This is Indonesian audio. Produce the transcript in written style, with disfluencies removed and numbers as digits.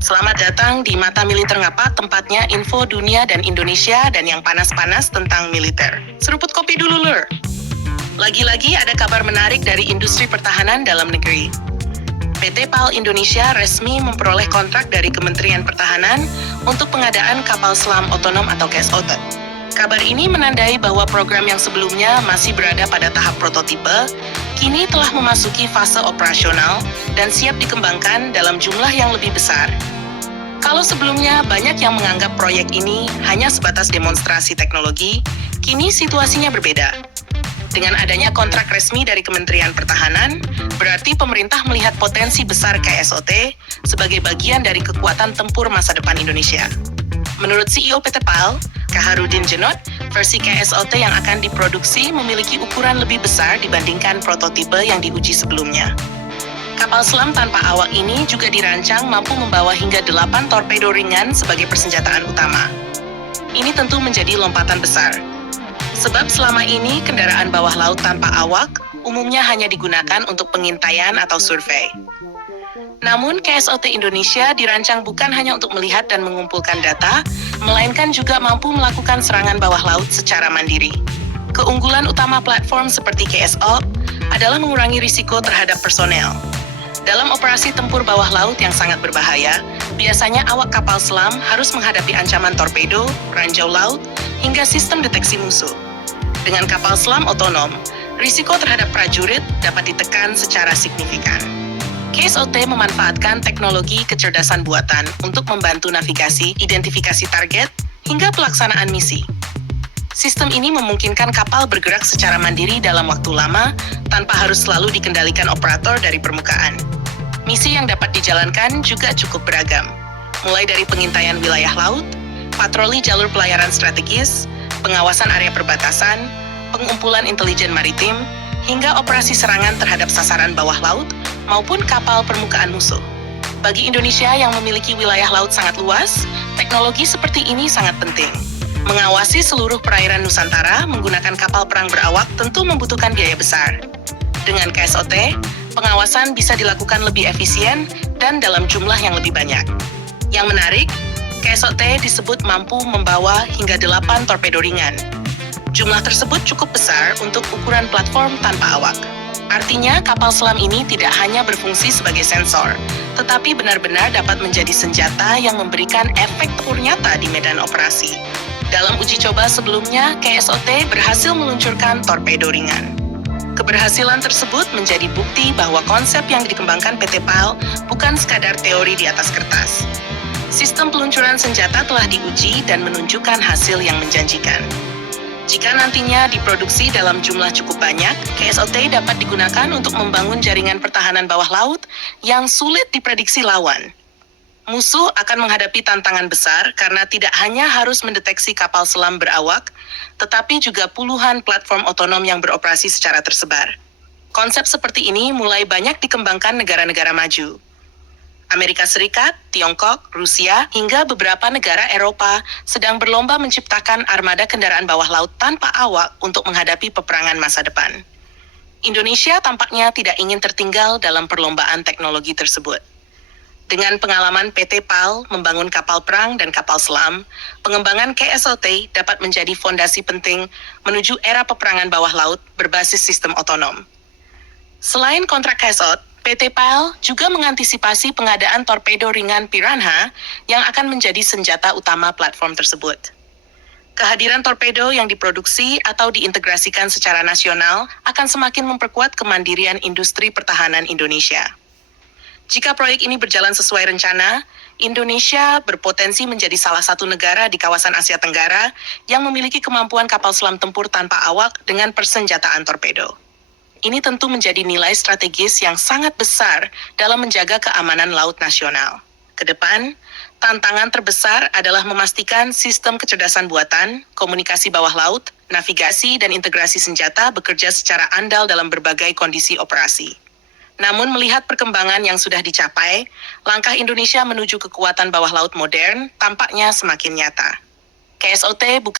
Selamat datang di Mata Militer Ngapa, tempatnya info dunia dan Indonesia dan yang panas-panas tentang militer. Seruput kopi dulu, Lur. Lagi-lagi ada kabar menarik dari industri pertahanan dalam negeri. PT PAL Indonesia resmi memperoleh kontrak dari Kementerian Pertahanan untuk pengadaan kapal selam otonom atau KSOT. Kabar ini menandai bahwa program yang sebelumnya masih berada pada tahap prototipe, kini telah memasuki fase operasional dan siap dikembangkan dalam jumlah yang lebih besar. Kalau sebelumnya banyak yang menganggap proyek ini hanya sebatas demonstrasi teknologi, kini situasinya berbeda. Dengan adanya kontrak resmi dari Kementerian Pertahanan, berarti pemerintah melihat potensi besar KSOT sebagai bagian dari kekuatan tempur masa depan Indonesia. Menurut CEO PT PAL, Kaharudin Djenot, versi KSOT yang akan diproduksi memiliki ukuran lebih besar dibandingkan prototipe yang diuji sebelumnya. Kapal selam tanpa awak ini juga dirancang mampu membawa hingga 8 torpedo ringan sebagai persenjataan utama. Ini tentu menjadi lompatan besar. Sebab selama ini kendaraan bawah laut tanpa awak umumnya hanya digunakan untuk pengintaian atau survei. Namun KSOT Indonesia dirancang bukan hanya untuk melihat dan mengumpulkan data, melainkan juga mampu melakukan serangan bawah laut secara mandiri. Keunggulan utama platform seperti KSOT adalah mengurangi risiko terhadap personel. Dalam operasi tempur bawah laut yang sangat berbahaya, biasanya awak kapal selam harus menghadapi ancaman torpedo, ranjau laut, hingga sistem deteksi musuh. Dengan kapal selam otonom, risiko terhadap prajurit dapat ditekan secara signifikan. KSOT memanfaatkan teknologi kecerdasan buatan untuk membantu navigasi, identifikasi target, hingga pelaksanaan misi. Sistem ini memungkinkan kapal bergerak secara mandiri dalam waktu lama tanpa harus selalu dikendalikan operator dari permukaan. Misi yang dapat dijalankan juga cukup beragam, mulai dari pengintaian wilayah laut, patroli jalur pelayaran strategis, pengawasan area perbatasan, pengumpulan intelijen maritim, hingga operasi serangan terhadap sasaran bawah laut maupun kapal permukaan musuh. Bagi Indonesia yang memiliki wilayah laut sangat luas, teknologi seperti ini sangat penting. Mengawasi seluruh perairan Nusantara menggunakan kapal perang berawak tentu membutuhkan biaya besar. Dengan KSOT, pengawasan bisa dilakukan lebih efisien dan dalam jumlah yang lebih banyak. Yang menarik, KSOT disebut mampu membawa hingga 8 torpedo ringan. Jumlah tersebut cukup besar untuk ukuran platform tanpa awak. Artinya, kapal selam ini tidak hanya berfungsi sebagai sensor, tetapi benar-benar dapat menjadi senjata yang memberikan efek tempur nyata di medan operasi. Dalam uji coba sebelumnya, KSOT berhasil meluncurkan torpedo ringan. Keberhasilan tersebut menjadi bukti bahwa konsep yang dikembangkan PT PAL bukan sekadar teori di atas kertas. Sistem peluncuran senjata telah diuji dan menunjukkan hasil yang menjanjikan. Jika nantinya diproduksi dalam jumlah cukup banyak, KSOT dapat digunakan untuk membangun jaringan pertahanan bawah laut yang sulit diprediksi lawan. Musuh akan menghadapi tantangan besar karena tidak hanya harus mendeteksi kapal selam berawak, tetapi juga puluhan platform otonom yang beroperasi secara tersebar. Konsep seperti ini mulai banyak dikembangkan negara-negara maju. Amerika Serikat, Tiongkok, Rusia, hingga beberapa negara Eropa sedang berlomba menciptakan armada kendaraan bawah laut tanpa awak untuk menghadapi peperangan masa depan. Indonesia tampaknya tidak ingin tertinggal dalam perlombaan teknologi tersebut. Dengan pengalaman PT PAL membangun kapal perang dan kapal selam, pengembangan KSOT dapat menjadi fondasi penting menuju era peperangan bawah laut berbasis sistem otonom. Selain kontrak KSOT, PT PAL juga mengantisipasi pengadaan torpedo ringan Piranha yang akan menjadi senjata utama platform tersebut. Kehadiran torpedo yang diproduksi atau diintegrasikan secara nasional akan semakin memperkuat kemandirian industri pertahanan Indonesia. Jika proyek ini berjalan sesuai rencana, Indonesia berpotensi menjadi salah satu negara di kawasan Asia Tenggara yang memiliki kemampuan kapal selam tempur tanpa awak dengan persenjataan torpedo. Ini tentu menjadi nilai strategis yang sangat besar dalam menjaga keamanan laut nasional. Kedepan, tantangan terbesar adalah memastikan sistem kecerdasan buatan, komunikasi bawah laut, navigasi, dan integrasi senjata bekerja secara andal dalam berbagai kondisi operasi. Namun melihat perkembangan yang sudah dicapai, langkah Indonesia menuju kekuatan bawah laut modern tampaknya semakin nyata. KSOT bukan